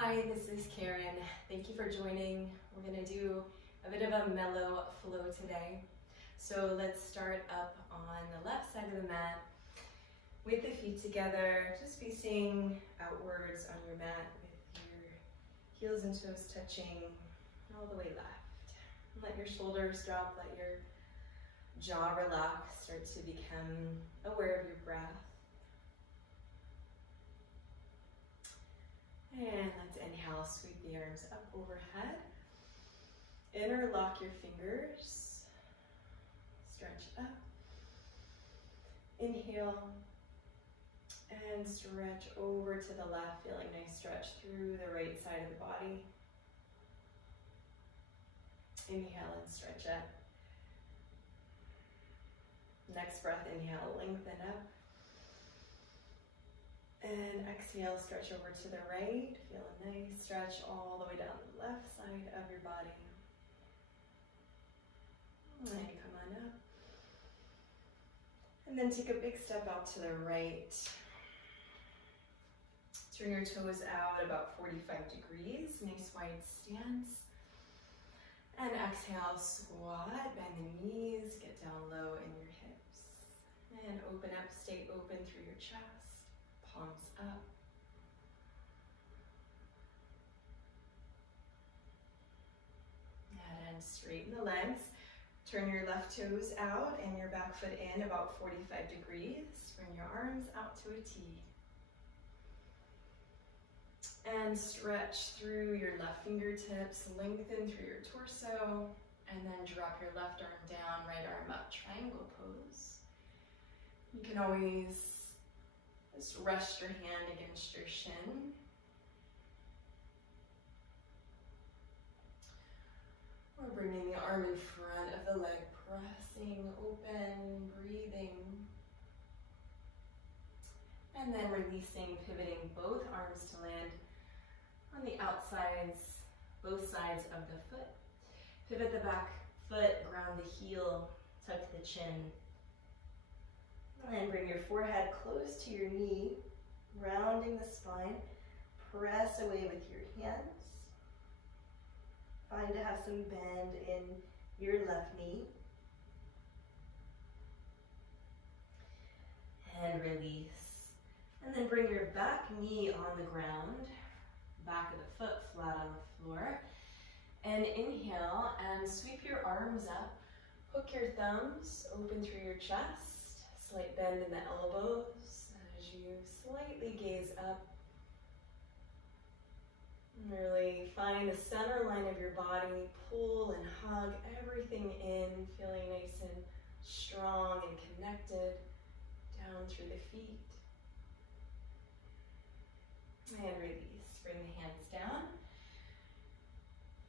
Hi, this is Karen. Thank you for joining. We're going to do a bit of a mellow flow today. So let's start up on the left side of the mat with the feet together, just facing outwards on your mat with your heels and toes touching all the way left. Let your shoulders drop, let your jaw relax, start to become aware of your breath. And let's inhale, sweep the arms up overhead. Interlock your fingers. Stretch up. Inhale. And stretch over to the left, feeling nice stretch through the right side of the body. Inhale and stretch up. Next breath, inhale, lengthen up. And exhale, stretch over to the right. Feel a nice stretch all the way down the left side of your body. And come on up. And then take a big step out to the right. Turn your toes out about 45 degrees. Nice wide stance. And exhale, squat, bend the knees, get down low in your hips. And open up, stay open through your chest. Palms up. And straighten the legs. Turn your left toes out and your back foot in about 45 degrees. Bring your arms out to a T. And stretch through your left fingertips, lengthen through your torso, and then drop your left arm down, right arm up, triangle pose. You can always just rest your hand against your shin. Or bringing the arm in front of the leg, pressing open, breathing. And then releasing, pivoting both arms to land on the outsides, both sides of the foot. Pivot the back foot, ground the heel, tuck the chin. And bring your forehead close to your knee, rounding the spine. Press away with your hands. Find to have some bend in your left knee. And release. And then bring your back knee on the ground, back of the foot flat on the floor. And inhale and sweep your arms up. Hook your thumbs, open through your chest. Slight bend in the elbows as you slightly gaze up. And really find the center line of your body, pull and hug everything in, feeling nice and strong and connected down through the feet. And release, bring the hands down.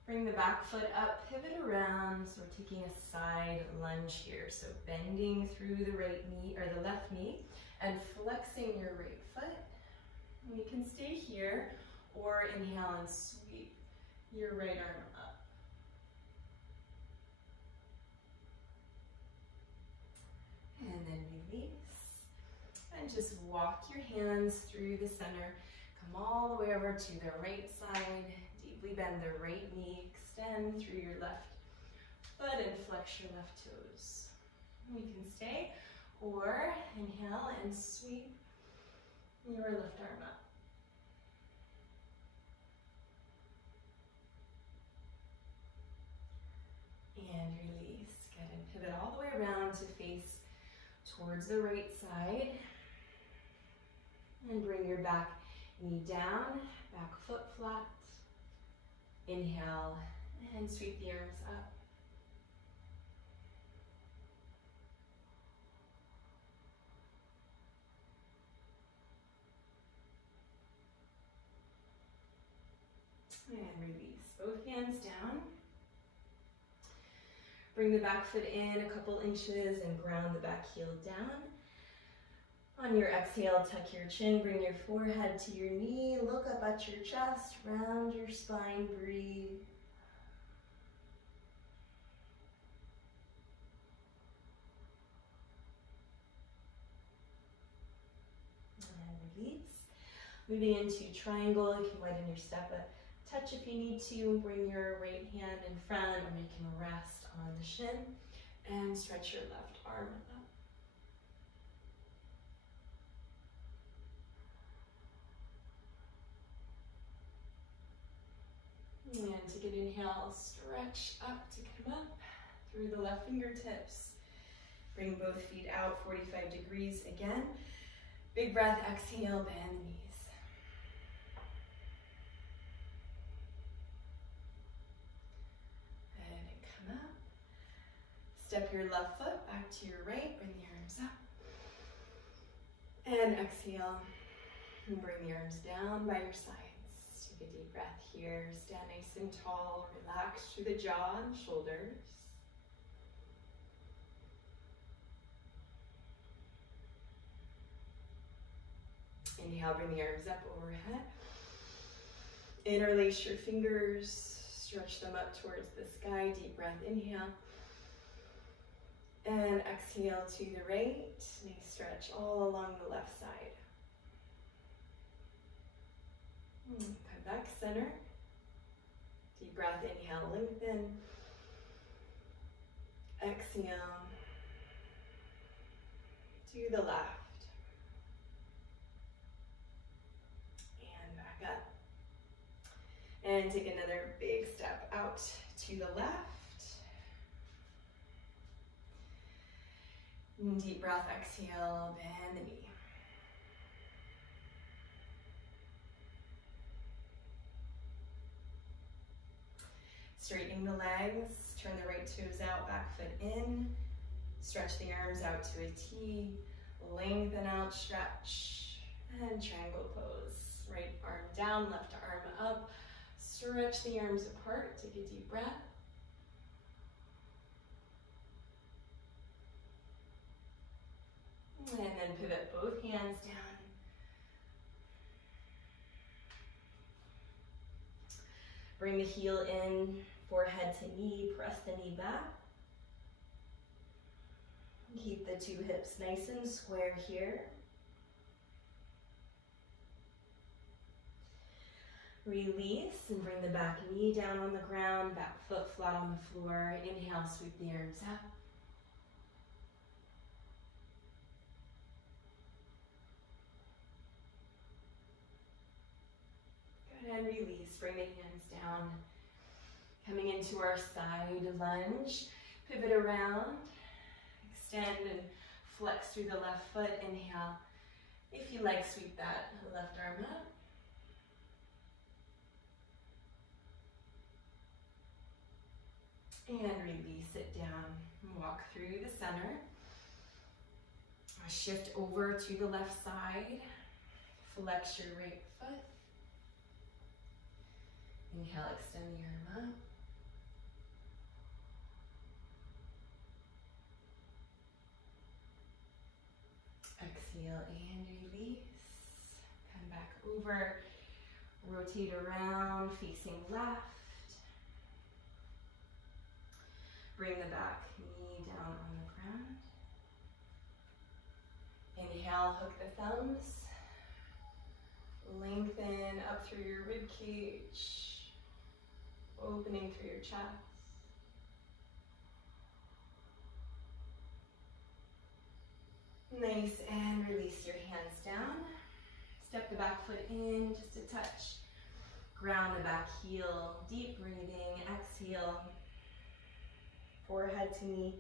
Bring the back foot up, pivot around, so we're taking a side lunge here. So bending through the right knee, or the left knee, and flexing your right foot. And you can stay here, or inhale and sweep your right arm up. And then release. And just walk your hands through the center. Come all the way over to the right side. Deeply bend the right knee, extend through your left foot and flex your left toes. You can stay or inhale and sweep your left arm up. And release. Good, and pivot all the way around to face towards the right side. And bring your back knee down, back foot flat. Inhale and sweep the arms up. And release. Both hands down. Bring the back foot in a couple inches and ground the back heel down. On your exhale, tuck your chin, bring your forehead to your knee, look up at your chest, round your spine, breathe. And release. Moving into triangle, you can widen your step a touch if you need to. Bring your right hand in front, or you can rest on the shin and stretch your left arm up. And take an inhale, stretch up to come up through the left fingertips. Bring both feet out 45 degrees again. Big breath, exhale, bend the knees. Step your left foot back to your right, bring the arms up. And exhale, and bring the arms down by your sides. Take a deep breath here, stand nice and tall, relax through the jaw and shoulders. Inhale, bring the arms up overhead. Interlace your fingers, stretch them up towards the sky, deep breath, inhale. And exhale to the right, nice stretch all along the left side. Come back center. Deep breath, inhale, lengthen. Exhale to the left. And back up. And take another big step out to the left. Deep breath, exhale, bend the knee. Straightening the legs, turn the right toes out, back foot in. Stretch the arms out to a T. Lengthen out, stretch, and triangle pose. Right arm down, left arm up. Stretch the arms apart, take a deep breath. And then pivot both hands down. Bring the heel in, forehead to knee, press the knee back. Keep the two hips nice and square here. Release and bring the back knee down on the ground, back foot flat on the floor. Inhale, sweep the arms up. And release, bring the hands down. Coming into our side lunge, pivot around, extend and flex through the left foot, inhale. If you like, sweep that left arm up. And release it down, walk through the center. Shift over to the left side, flex your right foot. Inhale, extend the arm up. Exhale and release. Come back over. Rotate around, facing left. Bring the back knee down on the ground. Inhale, hook the thumbs. Lengthen up through your rib cage. Opening through your chest. Nice, and release your hands down. Step the back foot in just a touch. Ground the back heel, deep breathing, exhale. Forehead to knee.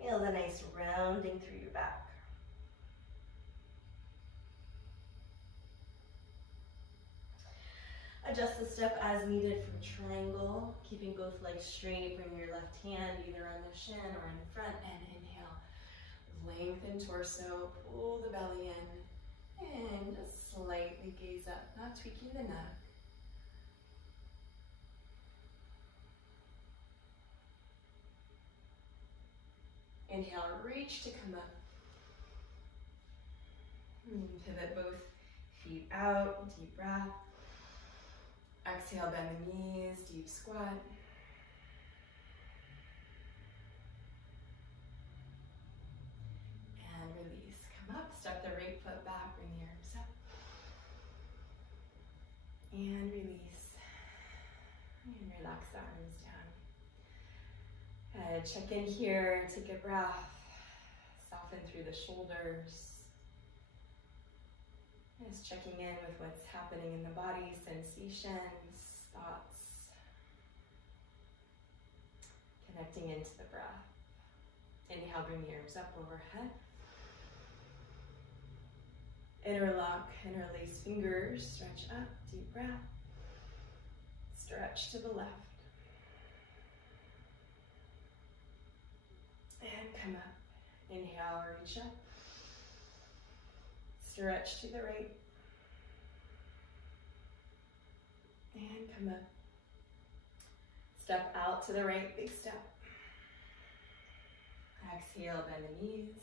Feel the nice rounding through your back. Adjust the step as needed from triangle, keeping both legs straight. Bring your left hand either on the shin or in front, and inhale. Lengthen torso, pull the belly in, and just slightly gaze up, not tweaking the neck. Inhale, reach to come up. Pivot both feet out, deep breath. Exhale, bend the knees, deep squat. And release. Come up, step the right foot back, bring the arms up. And release. And relax the arms down. Check in here, take a breath. Soften through the shoulders. Just checking in with what's happening in the body, sensations, thoughts. Connecting into the breath. Inhale, bring the arms up overhead. Interlock, interlace fingers, stretch up, deep breath. Stretch to the left. And come up. Inhale, reach up. Stretch to the right. And come up. Step out to the right, big step. Exhale, bend the knees.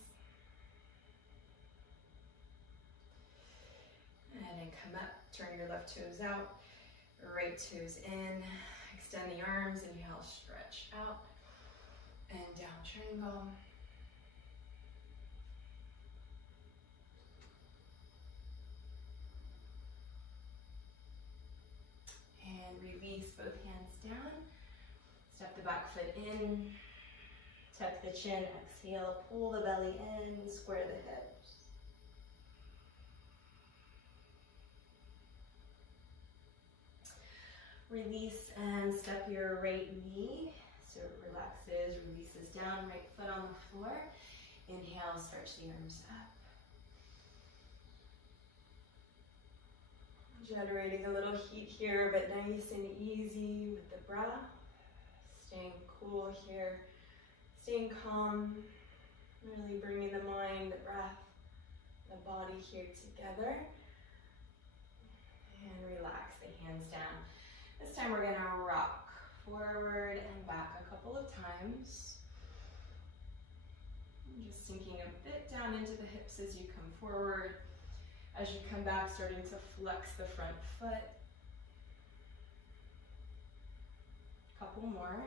And then come up, turn your left toes out, right toes in. Extend the arms, inhale, stretch out. And down triangle. And release both hands down. Step the back foot in. Tuck the chin, exhale, pull the belly in, square the hips. Release and step your right knee. So it relaxes, releases down, right foot on the floor. Inhale, stretch the arms up. Generating a little heat here, but nice and easy with the breath. Staying cool here, staying calm. Really bringing the mind, the breath, the body here together. And relax the hands down. This time we're gonna rock forward and back a couple of times. Just sinking a bit down into the hips as you come forward. As you come back, starting to flex the front foot. Couple more.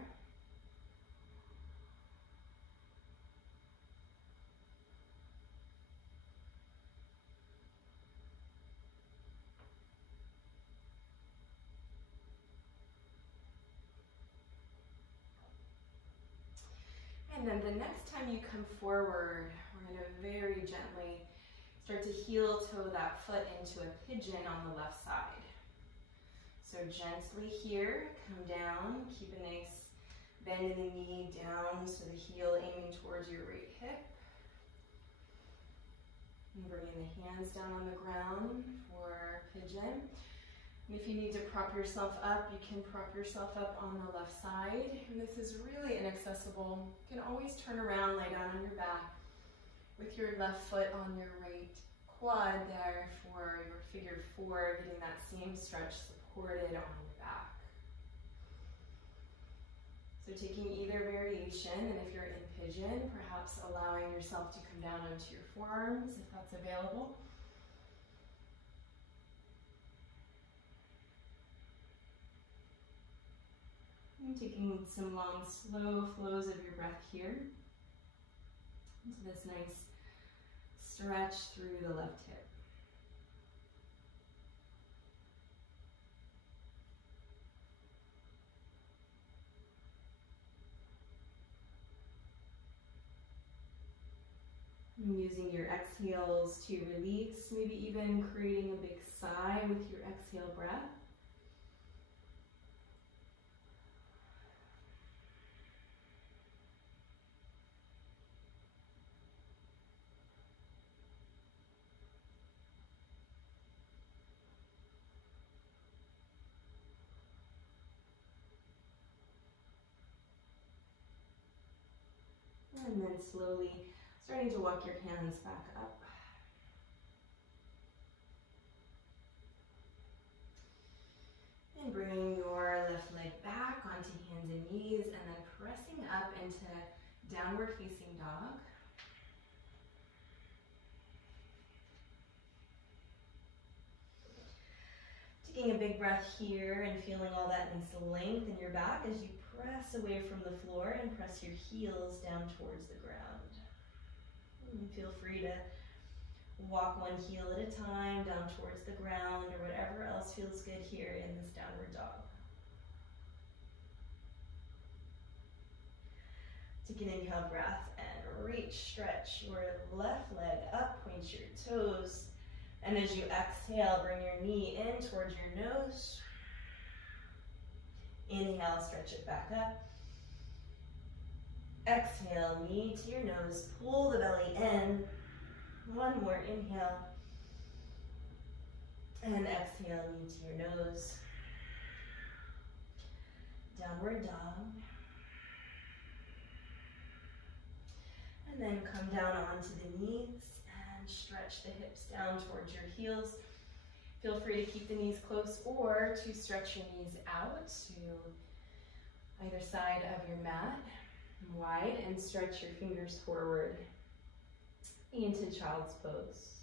And then the next time you come forward, we're going to very gently start to heel toe that foot into a pigeon on the left side. So gently here, come down, keep a nice bend in the knee down, so the heel aiming towards your right hip. And bringing the hands down on the ground for pigeon. And if you need to prop yourself up, you can prop yourself up on the left side. And this is really inaccessible. You can always turn around, lay down on your back with your left foot on your right quad there for your figure four, getting that same stretch supported on your back. So taking either variation, and if you're in pigeon, perhaps allowing yourself to come down onto your forearms if that's available. And taking some long, slow flows of your breath here into this nice stretch through the left hip. And using your exhales to release, maybe even creating a big sigh with your exhale breath. And then slowly starting to walk your hands back up. And bringing your left leg back onto hands and knees, and then pressing up into downward facing dog. Taking a big breath here and feeling all that nice length in your back as you press away from the floor and press your heels down towards the ground. And feel free to walk one heel at a time down towards the ground or whatever else feels good here in this downward dog. Take an inhale breath and reach, stretch your left leg up, point your toes. And as you exhale, bring your knee in towards your nose. Inhale, stretch it back up. Exhale, knee to your nose, pull the belly in. One more inhale. And exhale, knee to your nose. Downward dog. And then come down onto the knees and stretch the hips down towards your heels. Feel free to keep the knees close or to stretch your knees out to either side of your mat, wide, and stretch your fingers forward into child's pose.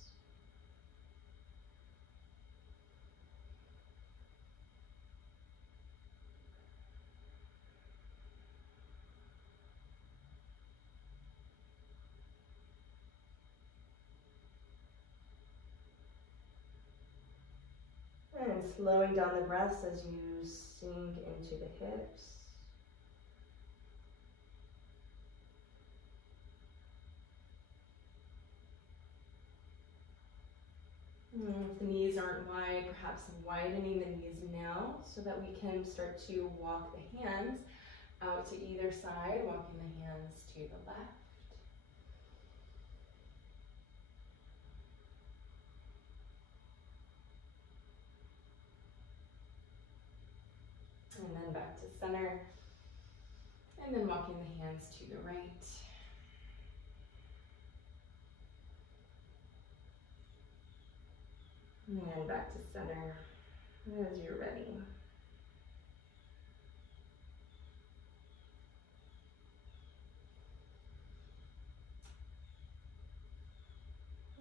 And slowing down the breaths as you sink into the hips. If the knees aren't wide, perhaps widening the knees now so that we can start to walk the hands out to either side, walking the hands to the left. And then back to center. And then walking the hands to the right. And then back to center as you're ready.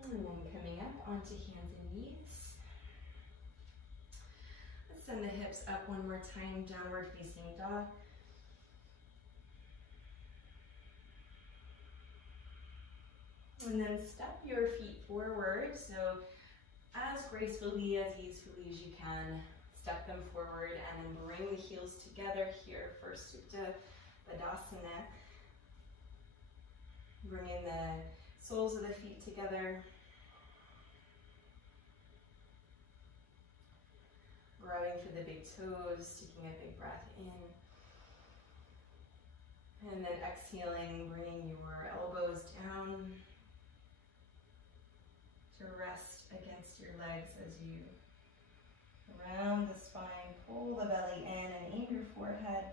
And then coming up onto hands and knees. Let's send the hips up one more time, downward facing dog. And then step your feet forward. So as gracefully, as easily as you can, step them forward and then bring the heels together here for Supta Tadasana. Bringing the soles of the feet together. Grabbing for the big toes, taking a big breath in. And then exhaling, bringing your elbows down to rest against your legs as you round the spine, pull the belly in and aim your forehead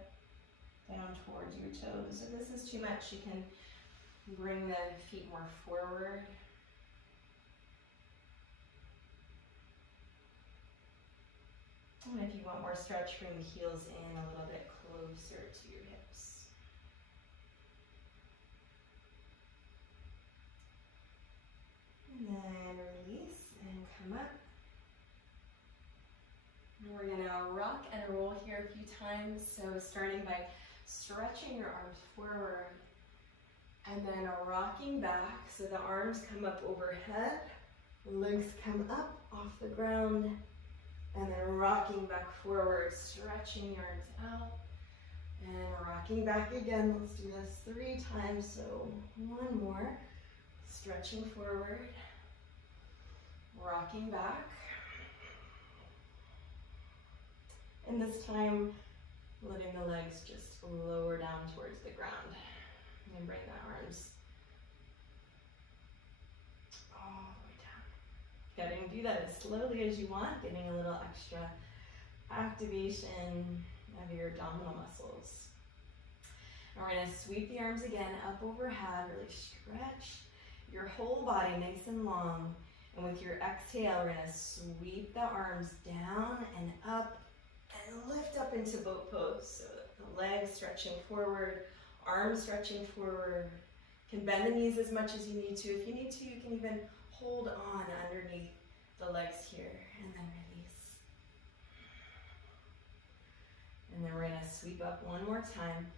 down towards your toes. If this is too much, you can bring the feet more forward. And if you want more stretch, bring the heels in a little bit closer to your hips. And then release and come up. And we're going to rock and roll here a few times. So starting by stretching your arms forward and then rocking back so the arms come up overhead, legs come up off the ground, and then rocking back forward, stretching your arms out, and rocking back again. Let's do this 3 times, so one more. Stretching forward, rocking back, and this time letting the legs just lower down towards the ground. And bring the arms all the way down. Do that as slowly as you want, getting a little extra activation of your abdominal muscles. And we're going to sweep the arms again up overhead, really stretch your whole body nice and long. And with your exhale, we're going to sweep the arms down and up and lift up into boat pose. So the legs stretching forward, arms stretching forward. You can bend the knees as much as you need to. If you need to, you can even hold on underneath the legs here and then release. And then we're going to sweep up one more time.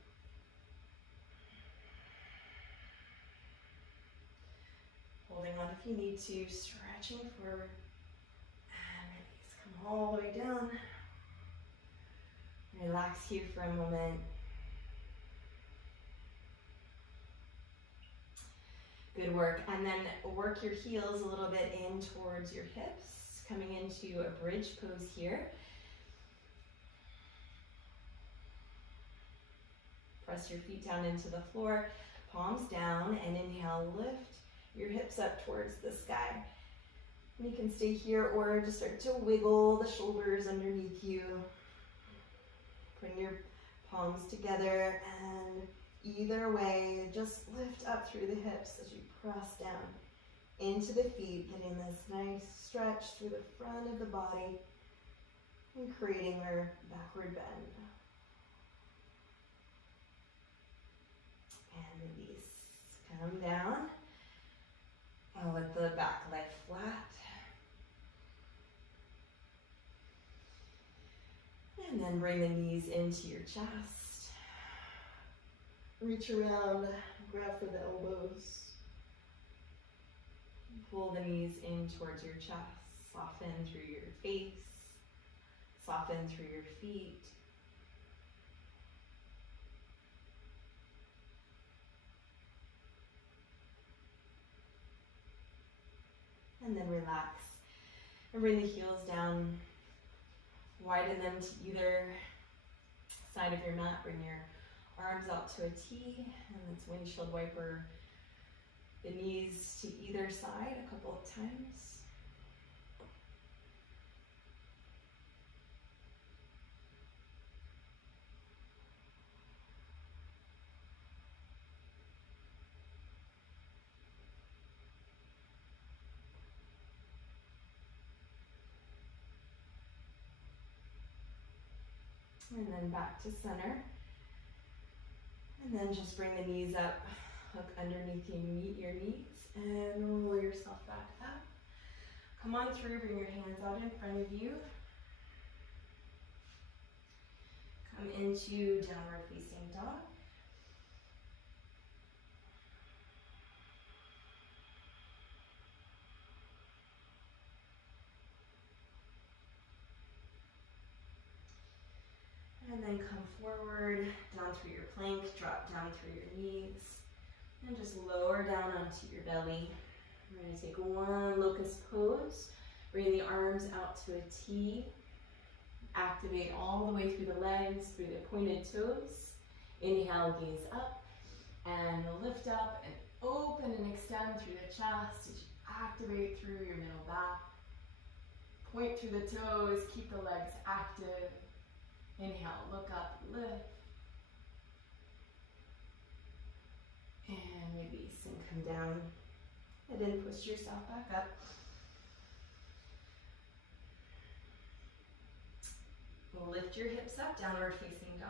Holding on if you need to, stretching forward, and release. Come all the way down. Relax here for a moment. Good work. And then work your heels a little bit in towards your hips, coming into a bridge pose here. Press your feet down into the floor, palms down, and inhale, lift your hips up towards the sky. You can stay here or just start to wiggle the shoulders underneath you. Bring your palms together, and either way, just lift up through the hips as you press down into the feet, getting this nice stretch through the front of the body and creating our backward bend. And release. Come down. And let the back leg flat. And then bring the knees into your chest. Reach around, grab for the elbows. Pull the knees in towards your chest. Soften through your face. Soften through your feet. And then relax. And bring the heels down. Widen them to either side of your mat. Bring your arms out to a T, and it's windshield wiper the knees to either side a couple of times. And then back to center. And then just bring the knees up, hook underneath you, meet your knees, and roll yourself back up. Come on through, bring your hands out in front of you. Come into downward facing dog. And then come forward, down through your plank, drop down through your knees, and just lower down onto your belly. We're going to take one locust pose. Bring the arms out to a T. Activate all the way through the legs, through the pointed toes. Inhale, gaze up, and lift up, and open and extend through the chest. As you activate through your middle back. Point through the toes, keep the legs active. Inhale, look up, lift. And release and come down. And then push yourself back up. Lift your hips up, downward facing dog.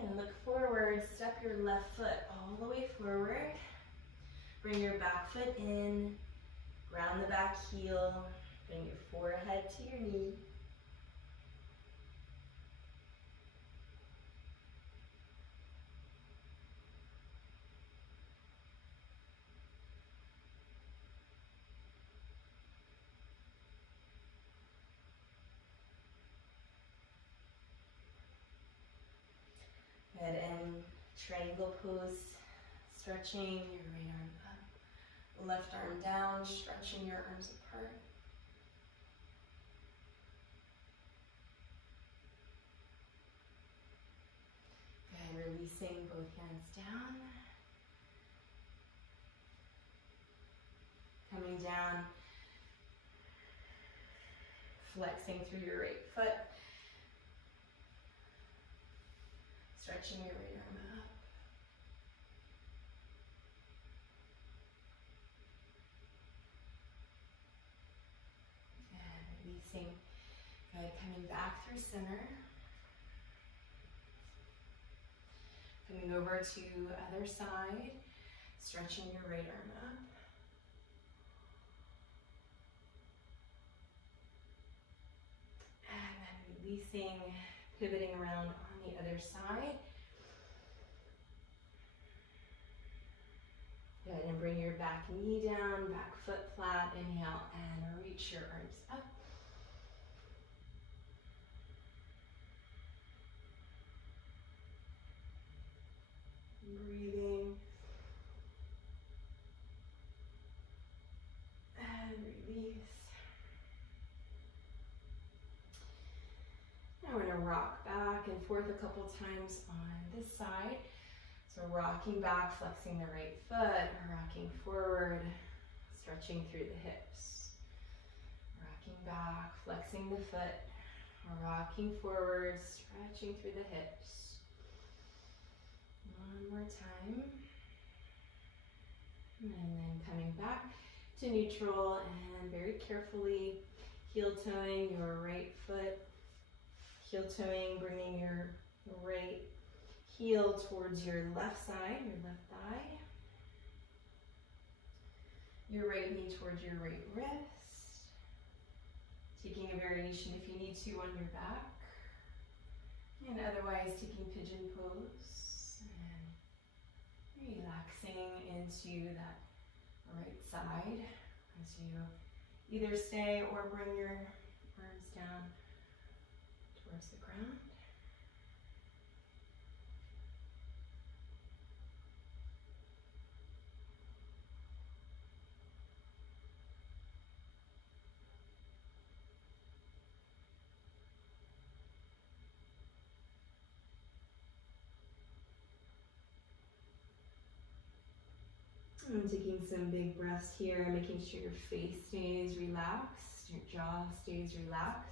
And look forward, step your left foot all the way forward. Bring your back foot in, ground the back heel, bring your forehead to your knee. Good, and triangle pose, stretching your right arm up, left arm down, stretching your arms apart. Good, releasing both hands down. Coming down, flexing through your right foot. Stretching your right arm up. And releasing. Good, coming back through center. Coming over to other side. Stretching your right arm up. Releasing, pivoting around on the other side. Good, and bring your back knee down, back foot flat. Inhale, and reach your arms up. Breathing. And release. Now we're going to rock back and forth a couple times on this side. So rocking back, flexing the right foot, rocking forward, stretching through the hips. Rocking back, flexing the foot, rocking forward, stretching through the hips. One more time. And then coming back to neutral and very carefully heel toeing your right foot. Heel toeing, bringing your right heel towards your left side, your left thigh. Your right knee towards your right wrist. Taking a variation if you need to on your back. And otherwise taking pigeon pose. And relaxing into that right side as you either stay or bring your arms down towards the ground. I'm taking some big breaths here, making sure your face stays relaxed, your jaw stays relaxed.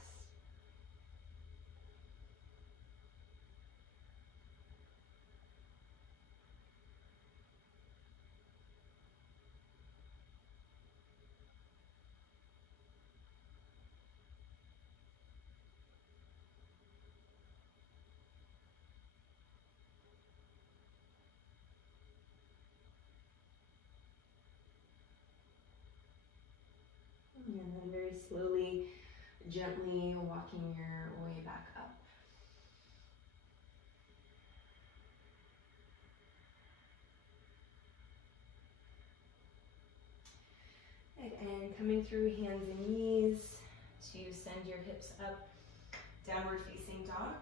And then very slowly, gently walking your way back up. And coming through hands and knees to send your hips up, downward facing dog.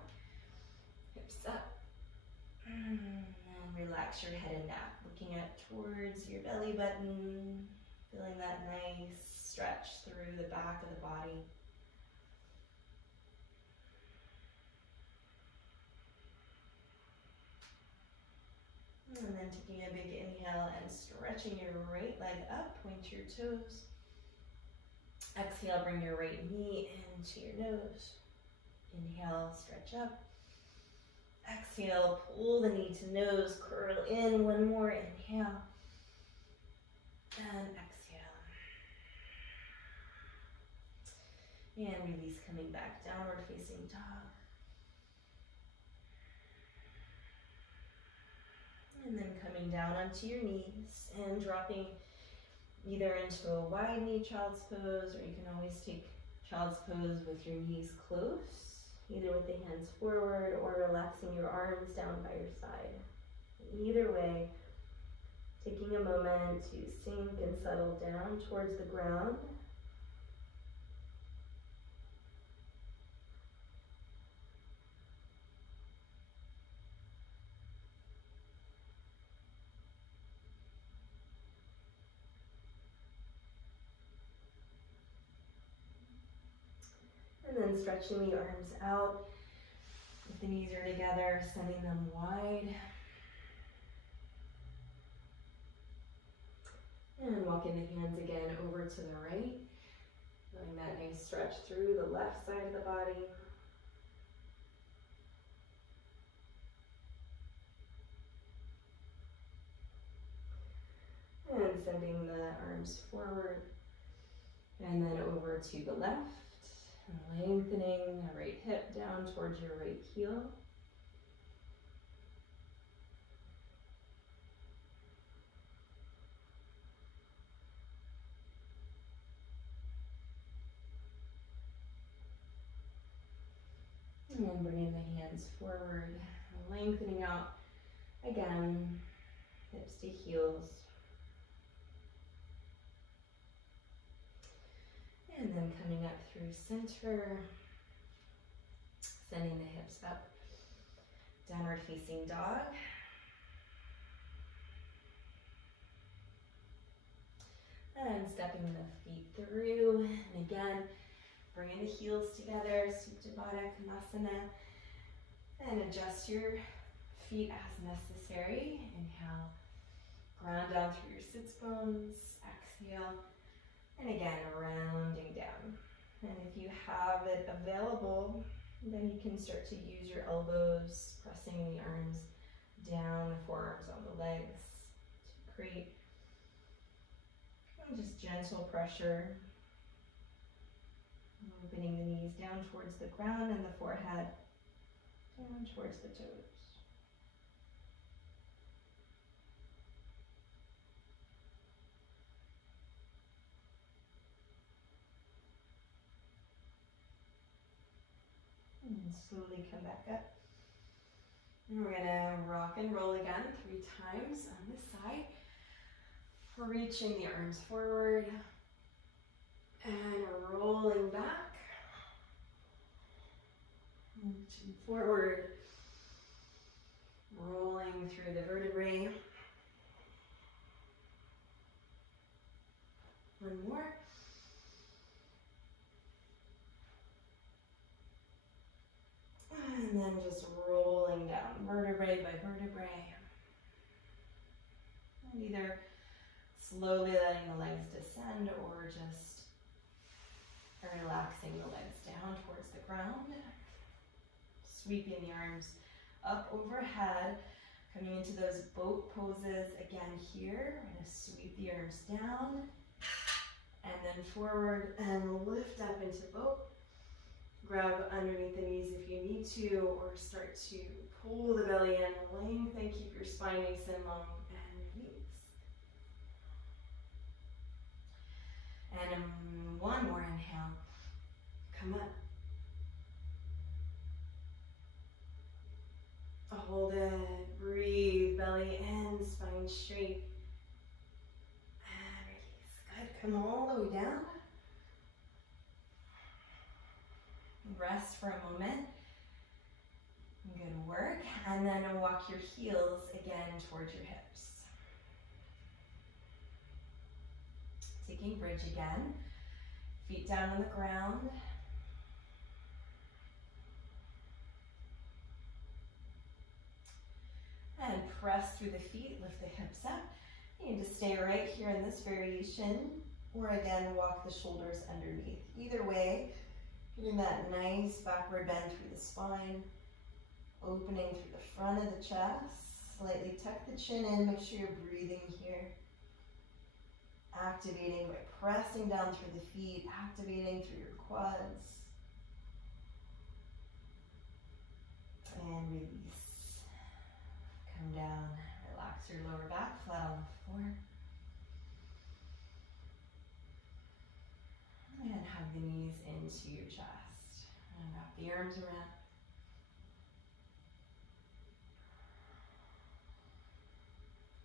Hips up. And relax your head and neck, looking up towards your belly button, feeling that nice stretch through the back of the body. And then taking a big inhale and stretching your right leg up, point your toes. Exhale, bring your right knee into your nose. Inhale, stretch up. Exhale, pull the knee to nose, curl in. One more, inhale. And exhale. And release, coming back, downward facing dog. And then coming down onto your knees and dropping either into a wide knee child's pose, or you can always take child's pose with your knees close, either with the hands forward or relaxing your arms down by your side. Either way, taking a moment to sink and settle down towards the ground. And then stretching the arms out. If the knees are together, sending them wide. And walking the hands again over to the right. Feeling that nice stretch through the left side of the body. And sending the arms forward. And then over to the left. And lengthening the right hip down towards your right heel. And then bringing the hands forward, lengthening out again, hips to heels. And then coming up through center, sending the hips up, downward facing dog. And stepping the feet through, and again, bringing the heels together, Supta Baddha Konasana, and adjust your feet as necessary. Inhale, ground down through your sits bones, exhale, and again, rounding down. And if you have it available, then you can start to use your elbows, pressing the arms down, the forearms on the legs to create just gentle pressure, opening the knees down towards the ground and the forehead down towards the toes. And slowly come back up. And we're gonna rock and roll again 3 times on this side. Reaching the arms forward and rolling back, reaching forward, rolling through the vertebrae. One more. And then just rolling down vertebrae by vertebrae. And either slowly letting the legs descend or just relaxing the legs down towards the ground. Sweeping the arms up overhead, coming into those boat poses again here. We're going to sweep the arms down and then forward and lift up into boat. Grab underneath the knees if you need to, or start to pull the belly in, lengthen, keep your spine nice and long, and release. And one more inhale. Come up. Hold it. Breathe. Belly in. Spine straight. And release. Good. Come all the way down. Rest for a moment. Good work. And then walk your heels again towards your hips. Taking bridge again. Feet down on the ground. And press through the feet, lift the hips up. You need to stay right here in this variation, or again, walk the shoulders underneath. Either way, getting that nice backward bend through the spine, opening through the front of the chest. Slightly tuck the chin in, make sure you're breathing here. Activating by pressing down through the feet, activating through your quads. And release. Come down, relax your lower back, flat on the floor. And hug the knees into your chest. And wrap the arms around.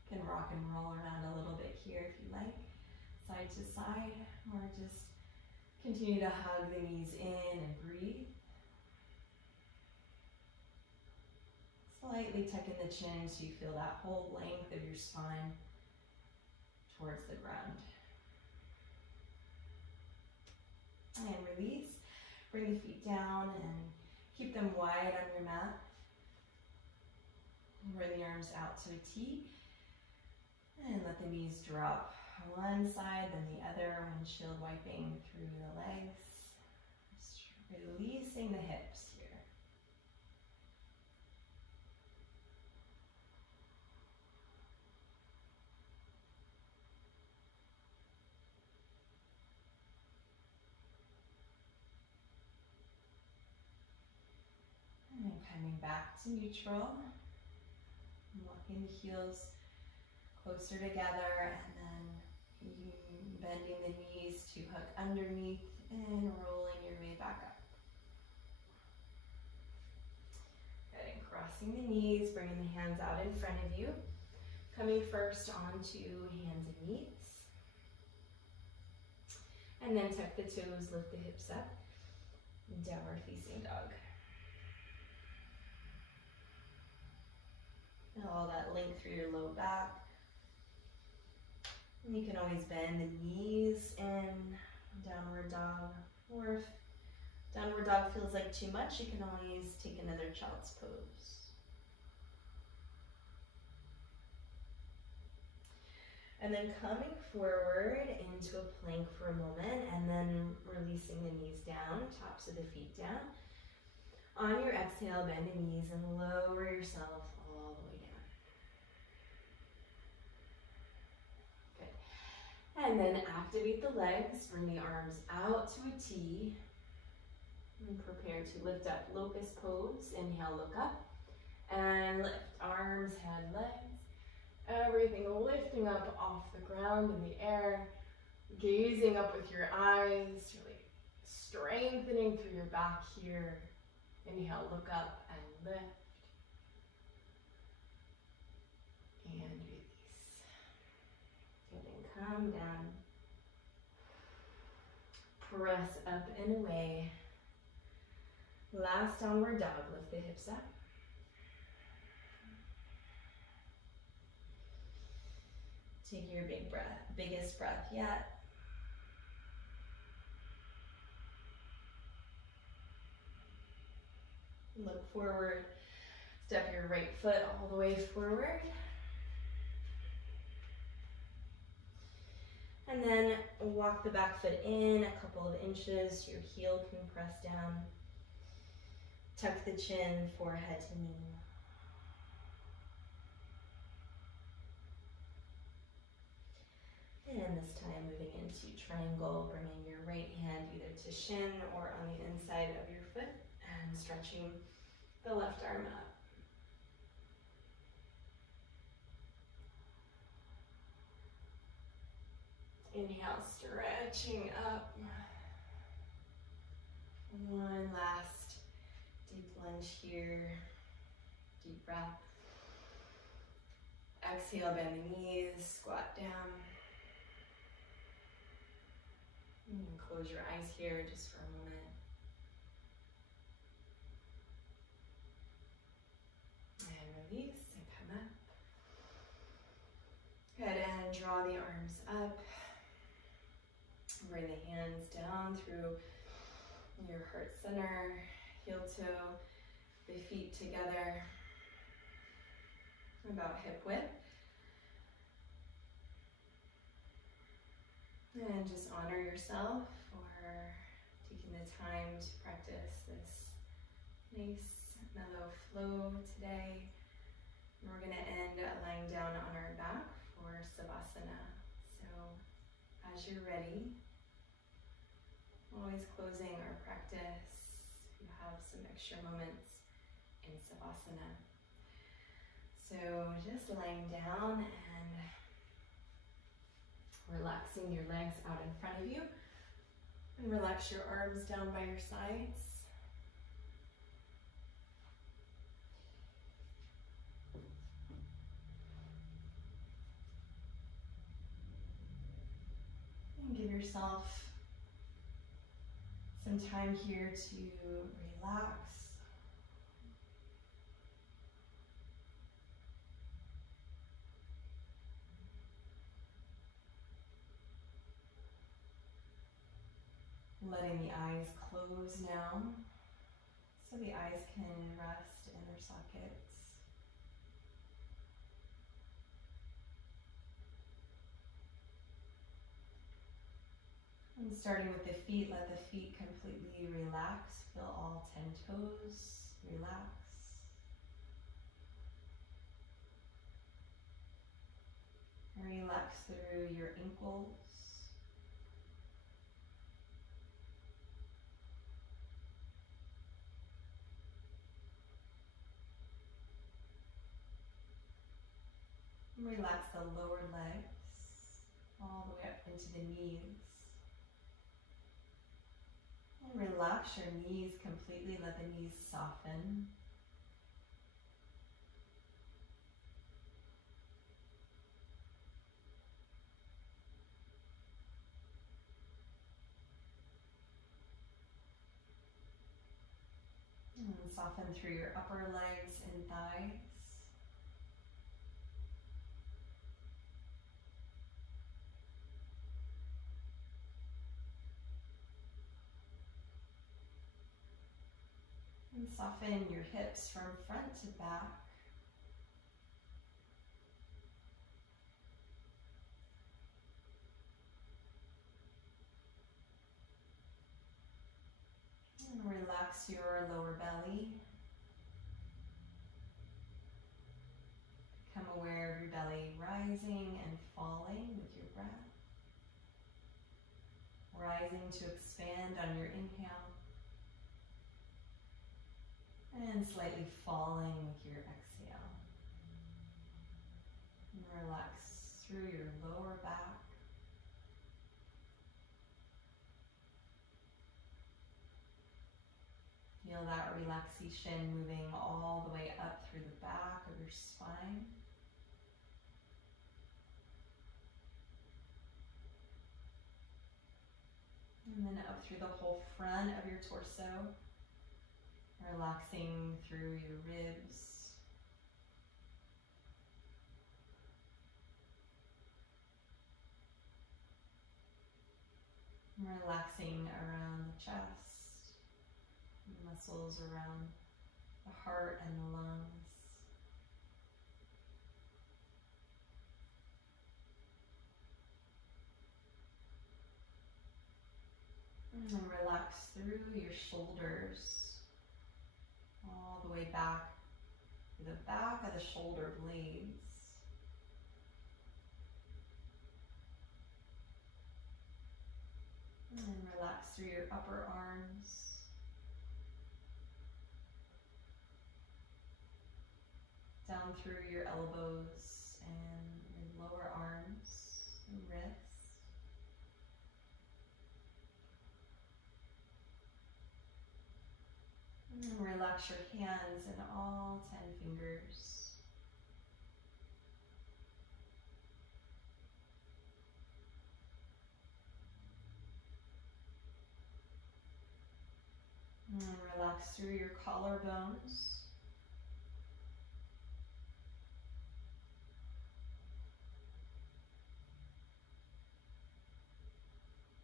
You can rock and roll around a little bit here if you like, side to side, or just continue to hug the knees in and breathe. Slightly tuck in the chin so you feel that whole length of your spine towards the ground. And release. Bring the feet down and keep them wide on your mat. Bring the arms out to a T. And let the knees drop one side, then the other, windshield wiping through the legs. Just releasing the hips here. And coming back to neutral. Walking the heels closer together, and then bending the knees to hook underneath and rolling your way back up. relaxing the knees, bringing the hands out in front of you. Coming first onto hands and knees. And then tuck the toes, lift the hips up. Downward facing dog. And all that length through your low back. And you can always bend the knees in downward dog. Or if downward dog feels like too much, you can always take another child's pose. And then coming forward into a plank for a moment, and then releasing the knees down, tops of the feet down. On your exhale, bend the knees and lower yourself all the way down. Good. And then activate the legs, bring the arms out to a T. And prepare to lift up Locust Pose. Inhale, look up. And lift arms, head, legs. Everything lifting up off the ground in the air, gazing up with your eyes, really strengthening through your back here. Inhale, look up and lift. And release. And then come down. Press up and away. Last downward dog, lift the hips up. Take your big breath, biggest breath yet. Look forward, step your right foot all the way forward. And then walk the back foot in a couple of inches, your heel can press down. Tuck the chin, forehead to knee. And this time moving into triangle, bringing your right hand either to shin or on the inside of your foot and stretching the left arm up. Inhale, stretching up. One last deep lunge here. Deep breath. Exhale, bend the knees, squat down. You can close your eyes here just for a moment. And release and come up. Good, and draw the arms up. Bring the hands down through your heart center, heel toe, the feet together, about hip width. And just honor yourself for taking the time to practice this nice, mellow flow today. And we're going to end lying down on our back for Savasana. So as you're ready, always closing our practice, you have some extra moments in Savasana. So just lying down and relaxing your legs out in front of you, and relax your arms down by your sides. And give yourself some time here to relax. Letting the eyes close now, so the eyes can rest in their sockets. And starting with the feet, let the feet completely relax. Feel all 10 toes relax. And relax through your ankles. Relax the lower legs all the way up into the knees. And relax your knees completely, let the knees soften. And soften through your upper legs and thighs. And soften your hips from front to back. And relax your lower belly. Become aware of your belly rising and falling with your breath. Rising to expand on your inhale. And slightly falling with your exhale. And relax through your lower back. Feel that relaxation moving all the way up through the back of your spine. And then up through the whole front of your torso. Relaxing through your ribs. Relaxing around the chest, the muscles around the heart and the lungs. And then relax through your shoulders. All the way back to the back of the shoulder blades. And then relax through your upper arms. Down through your elbows and your lower arms and wrists. And relax your hands and all 10 fingers. And relax through your collarbones.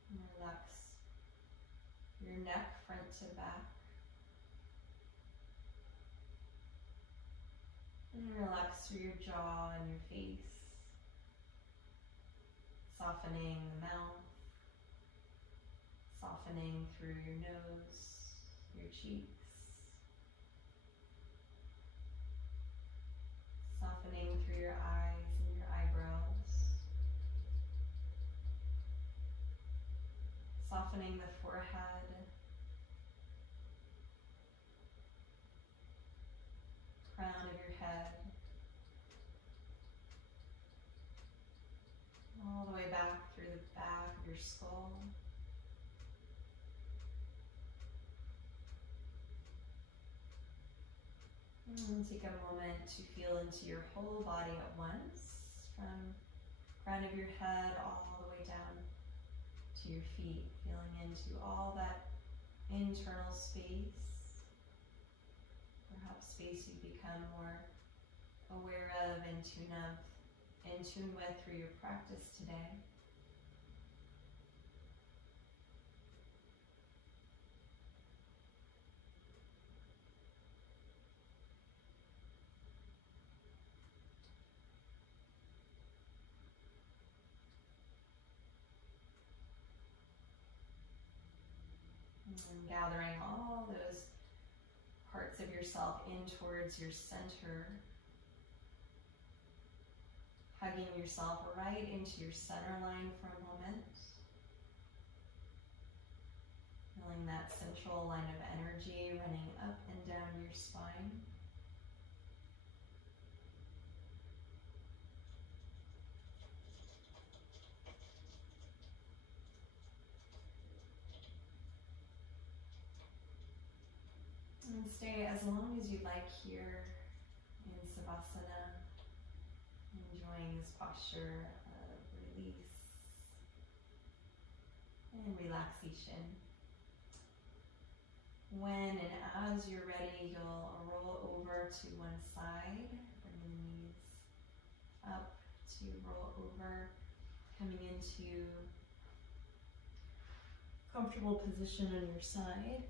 And relax your neck front to back. And relax through your jaw and your face, softening the mouth, softening through your nose, your cheeks, softening through your eyes and your eyebrows, softening the forehead, crown of your head, all the way back through the back of your skull. And take a moment to feel into your whole body at once, from crown of your head all the way down to your feet, feeling into all that internal space. Perhaps space you become more aware of, in tune with through your practice today. And gathering all those parts of yourself in towards your center. Hugging yourself right into your center line for a moment. Feeling that central line of energy running up and down your spine. And stay as long as you'd like here in Savasana, enjoying this posture of release and relaxation. When and as you're ready, you'll roll over to one side, bringing the knees up to roll over, coming into comfortable position on your side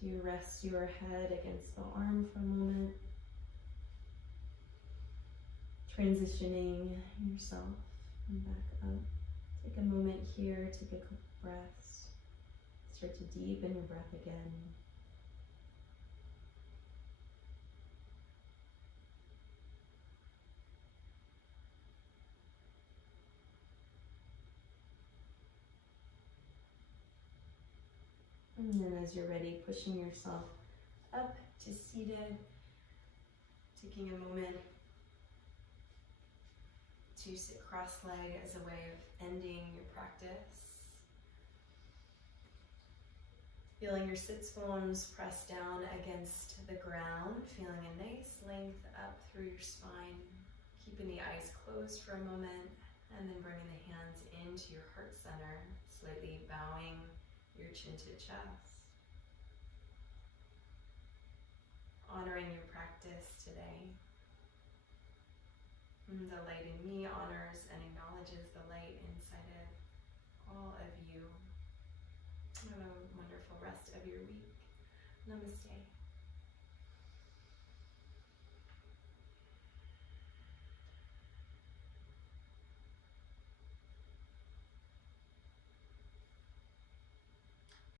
to rest your head against the arm for a moment, transitioning yourself back up. Take a moment here, take a couple breaths. Start to deepen your breath again. And then as you're ready, pushing yourself up to seated, taking a moment to sit cross-legged as a way of ending your practice. Feeling your sits bones press down against the ground, feeling a nice length up through your spine, keeping the eyes closed for a moment, and then bringing the hands into your heart center, slightly bowing your chin to chest. Honoring your practice today. The light in me honors and acknowledges the light inside of all of you. Have a wonderful rest of your week. Namaste.